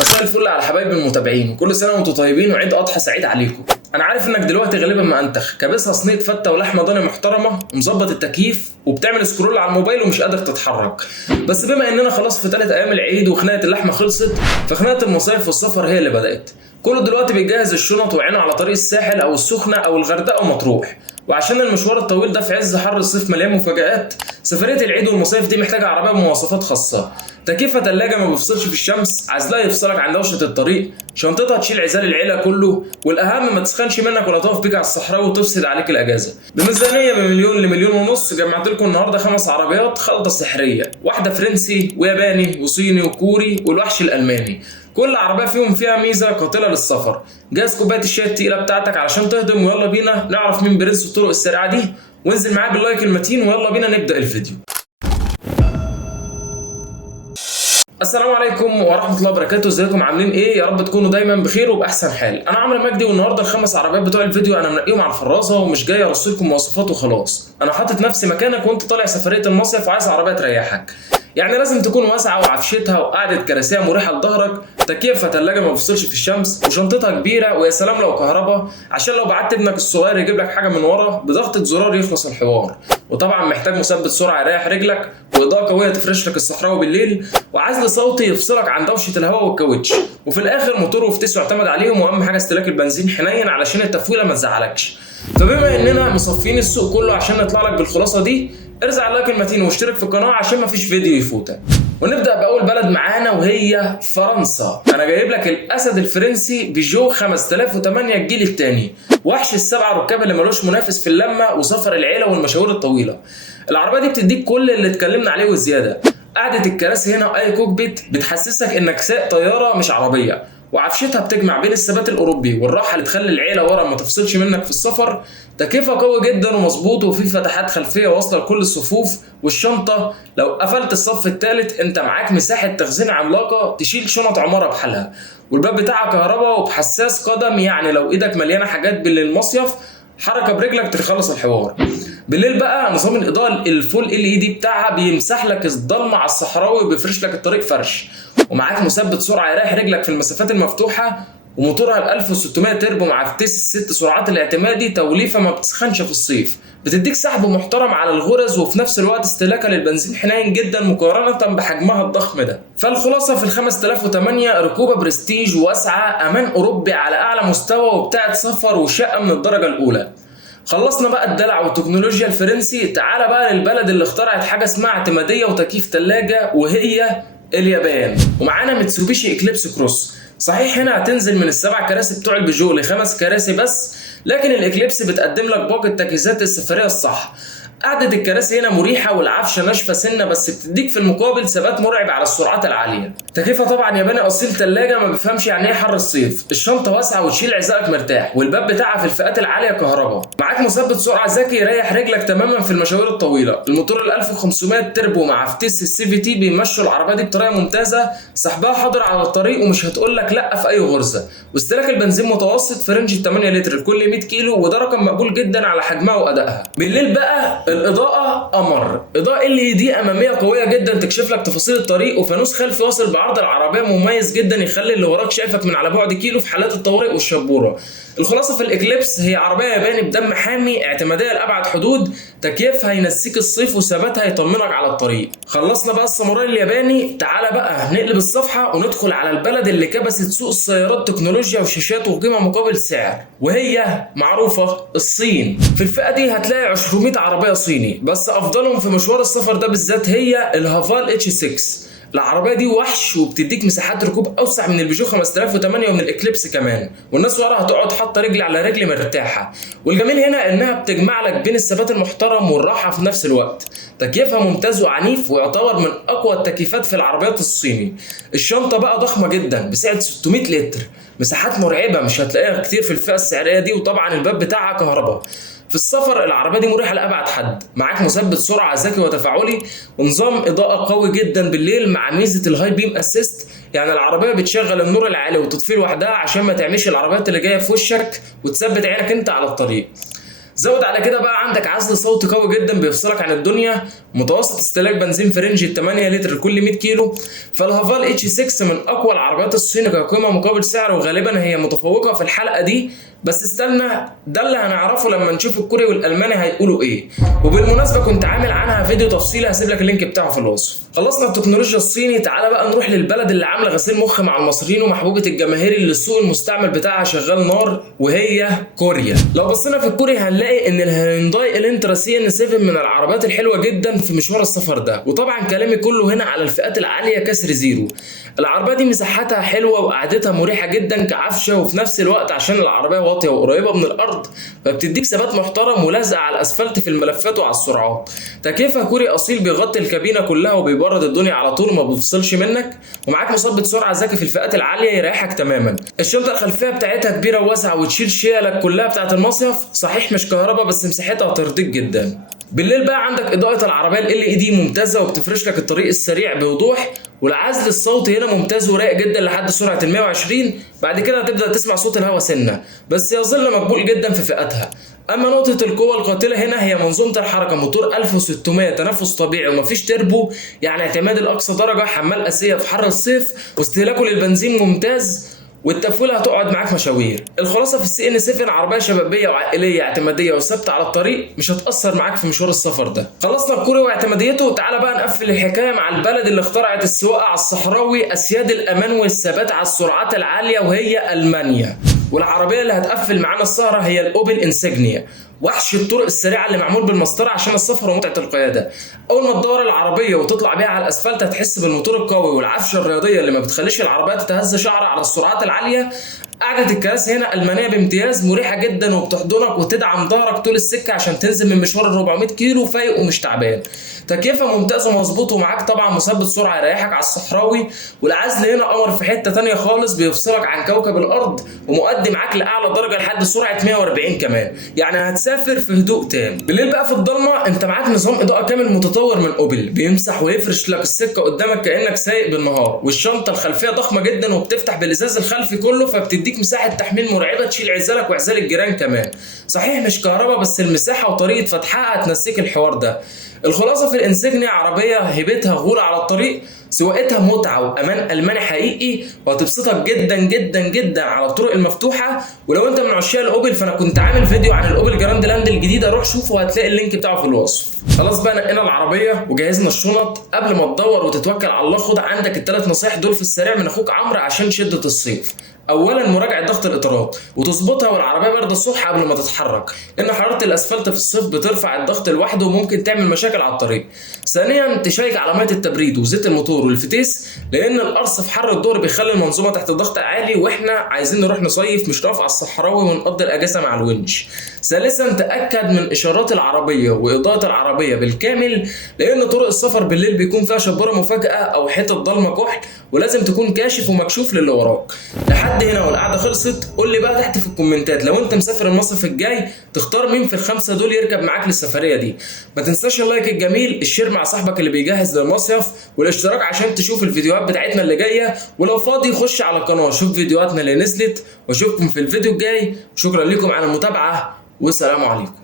مساء الفل على حبايب المتابعين، وكل سنه وانتم طيبين وعيد اضحى سعيد عليكم. انا عارف انك دلوقتي غالبا مأنتخ كابسها صينيه فته ولحمه ضاني محترمه ومظبط التكييف وبتعمل سكرول على الموبايل ومش قادر تتحرك. بس بما اننا خلاص في ثالث ايام العيد وخناقه اللحمه خلصت، فخناقه المصايف والسفر هي اللي بدات. كله دلوقتي بيجهز الشنط وعينه على طريق الساحل او السخنه او الغردقه ومطروح. وعشان المشوار الطويل ده في عز حر الصيف مليان مفاجآت، سفريه العيد والمصايف دي محتاجه عربيه بمواصفات خاصه. تكييفها تلاجة ما بيفصلش في الشمس، عزلها يفصلك عن دوشه الطريق، شنطتها تشيل عزال العيله كله، والاهم ما تسخنش منك ولا تقف بيك على الصحراء وتفسد عليك الاجازه. بميزانيه من مليون لمليون ونص جمعت لكم النهارده 5 عربيات خلطه سحريه، واحده فرنسي وياباني وصيني وكوري والوحش الالماني. كل عربيه فيهم فيها ميزه قاتله للسفر. جهز كوبايه الشاي التقيله بتاعتك علشان تهضم، ويلا بينا نعرف مين برنس الطرق السريعه دي، وانزل معايا باللايك المتين ويلا بينا نبدا الفيديو. السلام عليكم ورحمه الله وبركاته، ازيكم عاملين ايه؟ يا رب تكونوا دايما بخير وباحسن حال. انا عمرو مجدي، والنهارده ال5 عربيات بتوع الفيديو انا منقيهم على الفرازه ومش جاي ارص لكم مواصفات وخلاص. انا حاطط نفسي مكانك وانت طالع سفريه المصيف وعايز عربيه تريحك. يعني لازم تكون واسعه وعفشتها وقعده كراسيها مريحه لظهرك، تكييفها ثلاجه ما بيفصلش في الشمس، وشنطتها كبيره، ويا سلام لو كهرباء عشان لو بعت ابنك الصغير يجيب لك حاجه من ورا بضغطه زرار يخلص الحوار. وطبعا محتاج مثبت سرعه يريح رجلك، واضاءه قويه تفرش لك الصحراوي بالليل، وعزل صوتي يفصلك عن دوشه الهواء والكاوتش، وفي الاخر موتور وفتيس يعتمد عليهم، واهم حاجه استهلاك البنزين حنين علشان التفويله ما تزعلكش. فبما اننا مصفين السوق كله عشان نطلع لك بالخلاصه دي، ارزع اللايك المتين واشترك في القناه عشان مفيش فيديو يفوتك. ونبدا باول بلد معانا وهي فرنسا. انا جايب لك الاسد الفرنسي بيجو 5008 الجيل الثاني، وحش ال7 ركاب اللي ملوش منافس في اللمه وسفر العيله والمشاوير الطويله. العربيه دي بتديك كل اللي اتكلمنا عليه وزياده. قعده الكراسي هنا اي كوكبيت بتحسسك انك سايق طياره مش عربيه، وعفشتها بتجمع بين الثبات الاوروبي والراحه اللي تخلي العيله ورا ما تفصلش منك في السفر. تكييفها قوي جدا ومظبوط، وفي فتحات خلفيه واصله لكل الصفوف، والشنطه لو قفلت الصف الثالث انت معاك مساحه تخزين عملاقه تشيل شنط عماره بحالها. والباب بتاعها كهرباء وبحساس قدم، يعني لو ايدك مليانه حاجات بالليل المصيف حركه برجلك تخلص الحوار. بالليل بقى نظام الاضاءه الفول LED بتاعها بيمسح لك الضلمه على الصحراوي وبيفرش لك الطريق فرش، ومعاك مثبت سرعه يريح رجلك في المسافات المفتوحه، وموتورها ال 1600 تربو مع فتيس ال6 سرعات الاعتمادي، توليفه ما بتسخنش في الصيف، بتديك سحب محترم على الغرز، وفي نفس الوقت استهلاكها للبنزين حنين جدا مقارنه بحجمها الضخم ده. فالخلاصه في ال 5008 ركوبه برستيج واسعه، امان اوروبي على اعلى مستوى، وبتاعه سفر وشقه من الدرجه الاولى. خلصنا بقى الدلع والتكنولوجيا الفرنسي، تعالى بقى للبلد اللي اخترعت حاجه اسمها اعتماديه وتكييف ثلاجه، وهي اليابان. ومعانا ميتسوبيشي اكليبس كروس. صحيح هنا هتنزل من ال7 كراسي بتوع البيجو ل5 كراسي بس، لكن الاكليبس بتقدم لك باقي التجهيزات السفريه الصح. قعدة الكراسي هنا مريحة والعفشة ناشفة سنة، بس بتديك في المقابل ثبات مرعب على السرعات العالية. تكييفها طبعا ياباني اصيل ثلاجة ما بيفهمش يعني ايه حر الصيف. الشنطة واسعة وتشيل عزائك مرتاح، والباب بتاعها في الفئات العالية كهرباء. معاك مثبت سرعة ذكي يريح رجلك تماما في المشاوير الطويلة. الموتور ال 1500 تربو مع فتيس ال CVT بيمشوا العربية دي بطريقة ممتازة، سحبها حاضر على الطريق ومش هتقول لك لا في اي غرزة. واستهلاك البنزين متوسط في رينج 8 لتر لكل 100 كيلو، وده رقم مقبول جدا على حجمها وادائها. بالليل بقى الاضاءه قمر، اضاءه LED اماميه قويه جدا تكشف لك تفاصيل الطريق، وفانوس خلفي واصل بعرض العربيه مميز جدا يخلي اللي وراك شايفك من على بعد كيلو في حالات الطوارئ والشبوره. الخلاصه في الاكليبس هي عربيه ياباني بدم حامي، اعتماديه لابعد حدود، تكييفها ينسيك الصيف وثباتها يطمنك على الطريق. خلصنا بقى الساموراي الياباني، تعالى بقى نقلب الصفحه وندخل على البلد اللي كبست سوق السيارات تكنولوجيا وشاشات وقيمه مقابل سعر، وهي معروفه الصين. في الفئه دي هتلاقي 200 عربيه صيني، بس افضلهم في مشوار السفر ده بالذات هي الهافال H6. العربيه دي وحش وبتديك مساحات ركوب اوسع من البيجو 5008 ومن الاكليبس كمان، والناس ورا هتقعد حاطه رجل على رجل مرتاحه. والجميل هنا انها بتجمع لك بين الثبات المحترم والراحه في نفس الوقت. تكييفها ممتاز وعنيف ويعتبر من اقوى التكييفات في العربيات الصيني. الشنطه بقى ضخمه جدا بسعه 600 لتر، مساحات مرعبه مش هتلاقيها كتير في الفئه السعريه دي، وطبعا الباب بتاعها كهرباء. في السفر العربيه دي مريحه لابعد حد، معاك مثبت سرعه ذكي وتفاعلي، ونظام اضاءه قوي جدا بالليل مع ميزه الهاي بيم اسيست، يعني العربيه بتشغل النور العالي وتطفيه لوحدها عشان ما تعميش العربيات اللي جايه في وشك، وتثبت عينك انت على الطريق. زود على كده بقى عندك عزل صوتي قوي جدا بيفصلك عن الدنيا، متوسط استهلاك بنزين في رينج 8 لتر لكل 100 كيلو. فالهافال اتش 6 من اقوى العربيات الصيني كقيمه مقابل سعر، وغالبا هي متفوقه في الحلقه دي، بس استنى ده اللي هنعرفه لما نشوف الكوري والالماني هيقولوا ايه. وبالمناسبه كنت عامل عنها فيديو تفصيلي هسيب لك اللينك بتاعه في الوصف. خلصنا التكنولوجيا الصيني، تعالى بقى نروح للبلد اللي عامله غسيل مخ مع المصريين ومحبوبه الجماهير اللي السوق المستعمل بتاعها شغال نار، وهي كوريا. لو بصينا في الكوري هنلاقي ان الهيونداي الانترا سي ان 7 من العربيات الحلوه جدا في مشوار السفر ده، وطبعا كلامي كله هنا على الفئات العاليه كسر زيرو. العربيه دي مساحتها حلوه وقعدتها مريحه جدا كعفشه، وفي نفس الوقت عشان العربيه واطيه وقريبه من الارض فبتديك ثبات محترم ولازقه على الاسفلت في الملفات وعلى السرعات. تكييفها كوري اصيل بيغطي الكابينه كلها وبيبرد الدنيا على طول ما بيفصلش منك، ومعاك مثبت سرعه ذكي في الفئات العاليه يريحك تماما. الشنطه الخلفيه بتاعتها كبيره وواسعه وتشيل شيلك كلها بتاعت المصيف، صحيح مش كهرباء بس مساحتها ترضيك جدا. بالليل بقى عندك اضاءه العربيه LED ممتازه وبتفرش لك الطريق السريع بوضوح، والعزل الصوتي هنا ممتاز ورايق جدا لحد سرعه ال 120. بعد كده هتبدا تسمع صوت الهواء سنه بس يظل مقبول جدا في فئتها. اما نقطه القوه القاتله هنا هي منظومه الحركه، موتور 1600 تنفس طبيعي ومفيش تربو، يعني اعتماد لاقصى درجه، حمال اسيه في حر الصيف، واستهلاكه للبنزين ممتاز، والتفويله هتقعد معاك مشاوير. الخلاصه في السي ان 7 عربيه شبابيه وعائليه اعتماديه وثابته على الطريق، مش هتاثر معاك في مشوار السفر ده. خلصنا الكوري واعتماديته، تعالى بقى نقفل الحكايه مع البلد اللي اخترعت السواقه على الصحراوي، اسياد الامان والثبات على السرعات العاليه، وهي المانيا. والعربيه اللي هتقفل معانا السهره هي الاوبل انسيجنيا، وحش الطرق السريعه اللي معمول بالمسطره عشان السفر ومتعه القياده. اول ما تدور العربيه وتطلع بيها على الاسفلت هتحس بالموتور القوي والعفشه الرياضيه اللي ما بتخليش العربيه تتهز شعره على السرعات العاليه. قعدة الكراسي هنا ألمانية بامتياز، مريحة جدا وبتحضنك وتدعم ظهرك طول السكة عشان تنزل من مشوار ال 400 كيلو فايق ومش تعبان. تكييفها ممتاز ومظبوط، ومعاك طبعا مثبت سرعة يريحك على الصحراوي، والعزل هنا قمر في حتة تانية خالص بيفصلك عن كوكب الأرض، ومؤدي معاك لأعلى درجة لحد سرعة 140 كمان، يعني هتسافر في هدوء تام. بالليل بقى في الضلمة أنت معاك نظام إضاءة كامل متطور من أوبل، بيمسح ويفرش لك السكة قدامك كأنك سايق بالنهار، والشنطة الخلفية ضخمة جدا وبتفتح بالإزاز الخلفي كله، فبتديك مساحه تحميل مرعبه تشيل عزالك وعزال الجيران كمان. صحيح مش كهرباء بس المساحه وطريقه فتحها هتنسيك الحوار ده. الخلاصه في الانسيجنيا عربيه هيبتها غولة على الطريق، سواقتها متعه وامان الماني حقيقي، وهتبسطك جدا جدا جدا على الطرق المفتوحه. ولو انت من عشاق الاوبل فانا كنت عامل فيديو عن الاوبل جراند لاند الجديده، روح شوفه وهتلاقي اللينك بتاعه في الوصف. خلاص بقى نقينا العربيه وجهزنا الشنط، قبل ما تدور وتتوكل على الله خد عندك الثلاث نصايح دول في السريع من اخوك عمرو عشان شده الصيف. اولا مراجعه ضغط الاطارات وتظبطها والعربيه بارده الصبح قبل ما تتحرك، لان حراره الاسفلت في الصيف بترفع الضغط لوحده وممكن تعمل مشاكل على الطريق. ثانيا تشيك على ميه التبريد وزيت الموتور والفتيس، لان القرص في حر الظهر بيخلي المنظومه تحت ضغط عالي، واحنا عايزين نروح نصيف مش نقف على الصحراوي ونقضي الاجازه مع الونش. ثالثا تاكد من اشارات العربيه واضاءه العربيه بالكامل، لان طرق السفر بالليل بيكون فيها شبوره مفاجاه او حته ضلمه كحل، ولازم تكون كاشف ومكشوف للي وراك. لحد هنا والقعده خلصت. قول لي بقى تحت في الكومنتات لو انت مسافر المصيف الجاي تختار مين في الخمسه دول يركب معاك للسفريه دي. ما تنساش اللايك الجميل، الشير مع صاحبك اللي بيجهز للمصيف، والاشتراك عشان تشوف الفيديوهات بتاعتنا اللي جايه، ولو فاضي خش على القناه شوف فيديوهاتنا اللي نزلت، واشوفكم في الفيديو الجاي. شكرا لكم على المتابعه والسلام عليكم.